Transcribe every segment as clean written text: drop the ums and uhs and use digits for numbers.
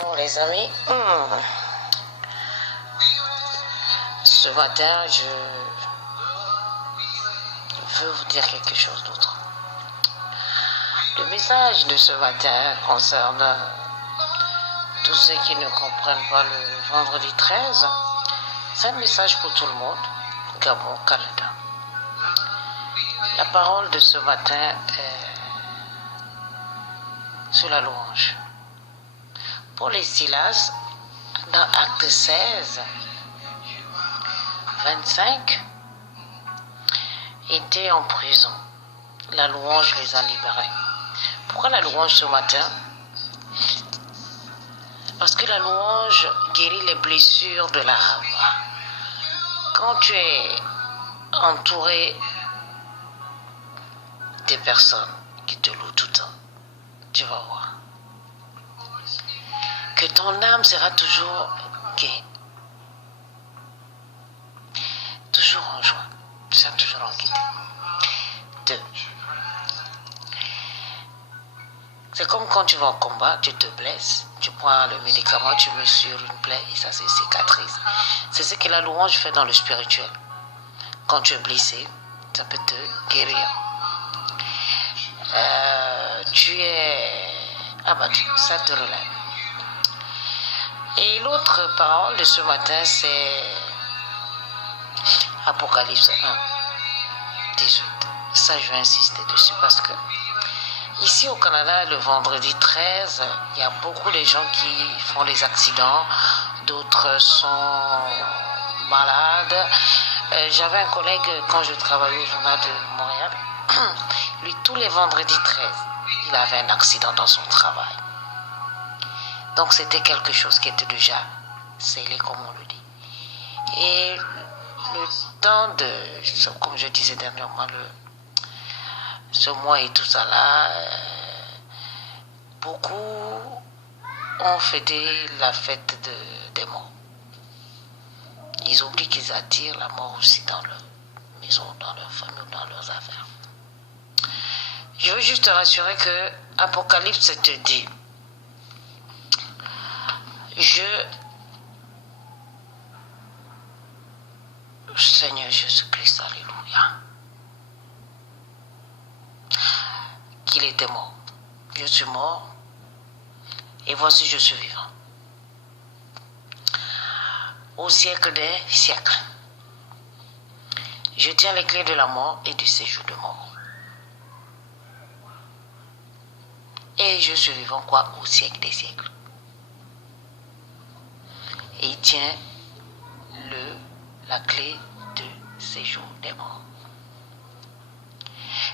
Bon, les amis, ce matin, je veux vous dire quelque chose d'autre. Le message de ce matin concerne tous ceux qui ne comprennent pas le vendredi 13. C'est un message pour tout le monde, Gabon, Canada. La parole de ce matin est sur la louange. Paul et Silas, dans Acte 16, 25, étaient en prison. La louange les a libérés. Pourquoi la louange ce matin? Parce que la louange guérit les blessures de l'âme. Quand tu es entouré des personnes qui te louent tout le temps, tu vas voir que ton âme sera toujours gaie, toujours en joie, tu seras toujours en gaieté. 2. C'est comme quand tu vas au combat, tu te blesses, tu prends le médicament, tu mets sur une plaie et ça c'est cicatrice. C'est ce que la louange fait dans le spirituel. Quand tu es blessé, ça peut te guérir. Tu es abattu, ça te relève. Et l'autre parole de ce matin, c'est Apocalypse 1, 18. Ça, je vais insister dessus parce que ici au Canada, le vendredi 13, il y a beaucoup de gens qui font des accidents, d'autres sont malades. J'avais un collègue, quand je travaillais au journal de Montréal, lui, tous les vendredis 13, il avait un accident dans son travail. Donc c'était quelque chose qui était déjà scellé, comme on le dit. Et le temps de, comme je disais dernièrement, ce mois et tout ça là, beaucoup ont fêté la fête des morts. Ils oublient qu'ils attirent la mort aussi dans leur maison, dans leur famille, dans leurs affaires. Je veux juste te rassurer que Apocalypse te dit, Seigneur Jésus-Christ, alléluia, qu'il était mort. Je suis mort et voici je suis vivant. Au siècle des siècles, je tiens les clés de la mort et du séjour de mort. Et je suis vivant quoi? Au siècle des siècles. Et il tient la clé de séjour des morts.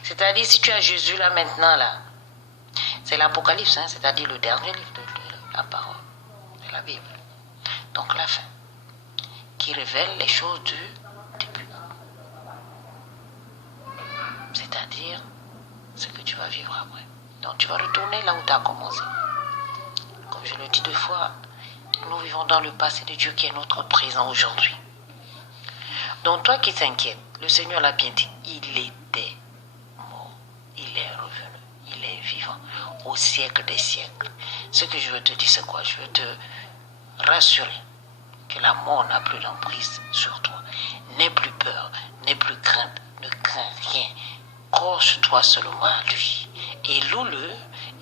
C'est-à-dire, si tu as Jésus là maintenant, là, c'est l'Apocalypse, hein, c'est-à-dire le dernier livre de la parole, de la Bible. Donc la fin, qui révèle les choses du début. C'est-à-dire, ce que tu vas vivre après. Donc tu vas retourner là où tu as commencé. Comme je le dis 2 fois, nous vivons dans le passé de Dieu qui est notre présent aujourd'hui. Donc toi qui t'inquiètes, le Seigneur l'a bien dit, il était mort, il est revenu, il est vivant au siècle des siècles. Ce que je veux te dire, c'est quoi? Je veux te rassurer que la mort n'a plus d'emprise sur toi. N'aie plus peur, n'aie plus crainte, ne crains rien. Accroche-toi seulement à lui et loue-le,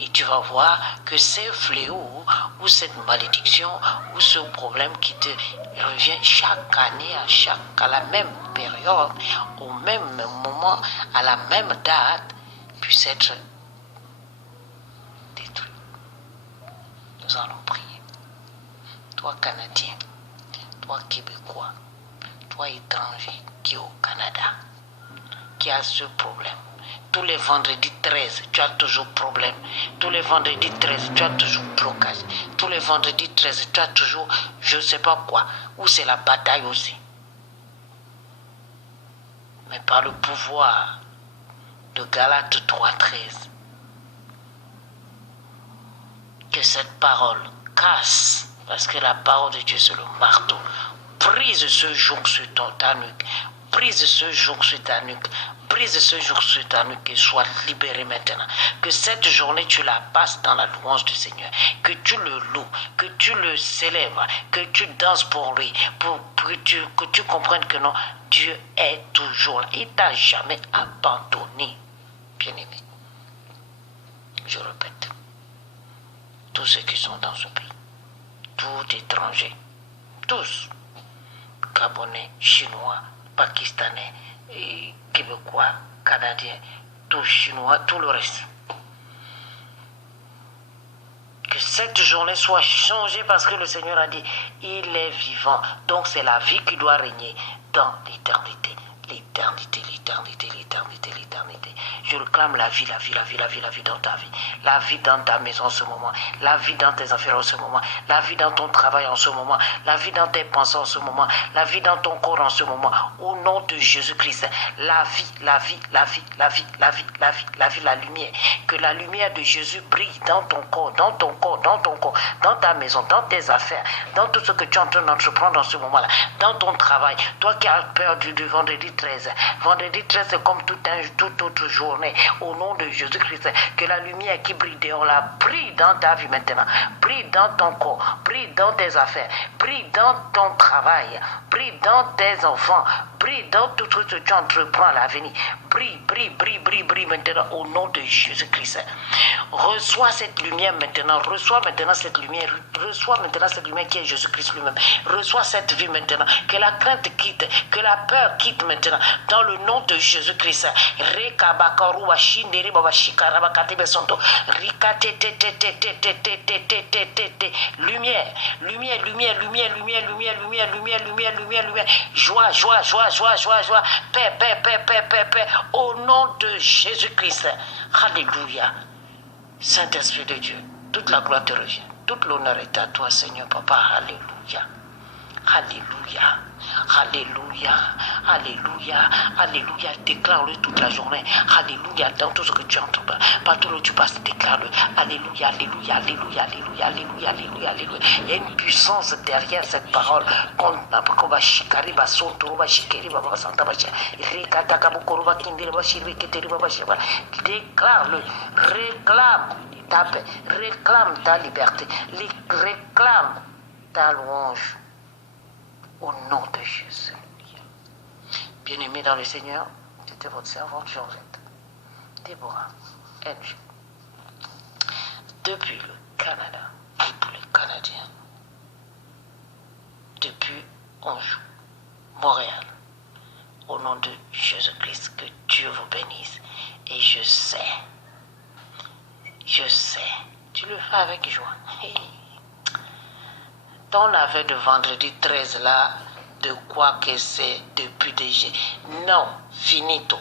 et tu vas voir que ces fléaux ou cette malédiction ou ce problème qui te revient chaque année, à la même période, au même moment, à la même date, puisse être détruit. Nous allons prier. Toi Canadien, toi Québécois, toi étranger qui est au Canada, qui a ce problème. Tous les vendredis 13, tu as toujours problème. Tous les vendredis 13, tu as toujours blocage. Tous les vendredis 13, tu as toujours je ne sais pas quoi. Ou c'est la bataille aussi. Mais par le pouvoir de Galates 3:13, que cette parole casse, parce que la parole de Dieu c'est le marteau. Brise ce joug sur ta nuque. Brise ce joug sur ta nuque. brise ce jour sur ta nuque et sois libéré maintenant. Que cette journée, tu la passes dans la louange du Seigneur. Que tu le loues, que tu le célèbres, que tu danses pour lui, pour que tu comprennes que non, Dieu est toujours là. Il ne t'a jamais abandonné, bien-aimé. Je répète, tous ceux qui sont dans ce pays, tout étranger, tous, Gabonais, Chinois, Pakistanais, Québécois, Canadiens, tous Chinois, tout le reste. Que cette journée soit changée parce que le Seigneur a dit, il est vivant. Donc c'est la vie qui doit régner dans l'éternité. L'éternité, l'éternité, l'éternité, l'éternité. Je réclame la vie, la vie, la vie, la vie, la vie dans ta vie. La vie dans ta maison en ce moment. La vie dans tes affaires en ce moment. La vie dans ton travail en ce moment. La vie dans tes pensées en ce moment. La vie dans ton corps en ce moment. Au nom de Jésus-Christ. La vie, la vie, la vie, la vie, la vie, la vie, la vie, la lumière. Que la lumière de Jésus brille dans ton corps, dans ton corps, dans ton corps, dans ta maison, dans tes affaires, dans tout ce que tu es en train d'entreprendre en ce moment-là. Dans ton travail. Toi qui as peur du vendredi 13. Vendredi 13, c'est comme toute autre journée. Au nom de Jésus-Christ, que la lumière qui brille dehors là, brille dans ta vie maintenant. Brille dans ton corps, brille dans tes affaires, brille dans ton travail, brille dans tes enfants, brille dans tout ce que tu entreprends à l'avenir. Brille, brille, brille, brille, brille maintenant au nom de Jésus-Christ. Reçois cette lumière maintenant. Reçois maintenant cette lumière. Reçois maintenant cette lumière qui est Jésus-Christ lui-même. Reçois cette vie maintenant. Que la crainte quitte, que la peur quitte maintenant. Dans le nom de Jésus-Christ. Lumière, lumière, lumière, lumière, lumière, lumière, lumière, lumière, lumière, lumière, lumière. Joie, joie, joie, joie, joie, joie. Paix, paix, paix, paix, paix, paix. Au nom de Jésus-Christ. Alléluia. Saint-Esprit de Dieu, toute la gloire te revient. Toute l'honneur est à toi, Seigneur, Papa. Alléluia. Alléluia, alléluia, alléluia, alléluia. Déclare-le toute la journée. Alléluia, dans tout ce que tu entends. Partout où tu passes, déclare-le. Alléluia, alléluia, alléluia, alléluia, alléluia, alléluia, alléluia. Il y a une puissance derrière cette parole. Qu'on va chicari, va sonto, va chikeri, va santa, va déclare-le, réclame ta paix, réclame ta liberté, réclame ta louange. Au nom de Jésus. Bien-aimés dans le Seigneur, c'était votre servante Georgette Déborah NG. Depuis le Canada et pour les Canadiens. Depuis Anjou, Montréal. Au nom de Jésus-Christ, que Dieu vous bénisse. Et je sais, tu le fais avec joie. Ton aveu de vendredi 13 là, de quoi que c'est depuis déjà. Non, finito.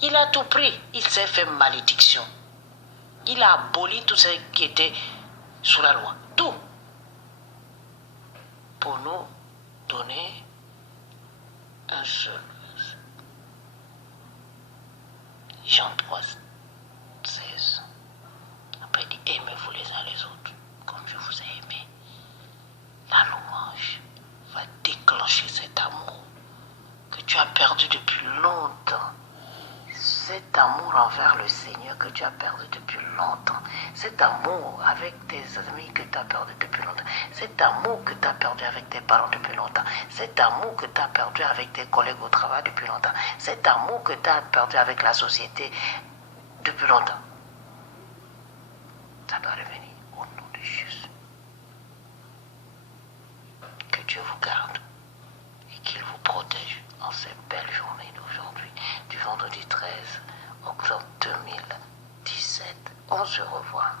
Il a tout pris. Il s'est fait malédiction. Il a aboli tout ce qui était sous la loi. Tout. Pour nous donner un seul. Jean 3, 16. Après il dit, aimez-vous les uns les autres, comme je vous ai aimé. La louange va déclencher cet amour que tu as perdu depuis longtemps. Cet amour envers le Seigneur que tu as perdu depuis longtemps. Cet amour avec tes amis que tu as perdu depuis longtemps. Cet amour que tu as perdu avec tes parents depuis longtemps. Cet amour que tu as perdu avec tes collègues au travail depuis longtemps. Cet amour que tu as perdu avec la société depuis longtemps. Ça doit revenir au nom de Jésus. Que Dieu vous garde et qu'il vous protège en cette belle journée d'aujourd'hui, du vendredi 13 octobre 2017. On se revoit.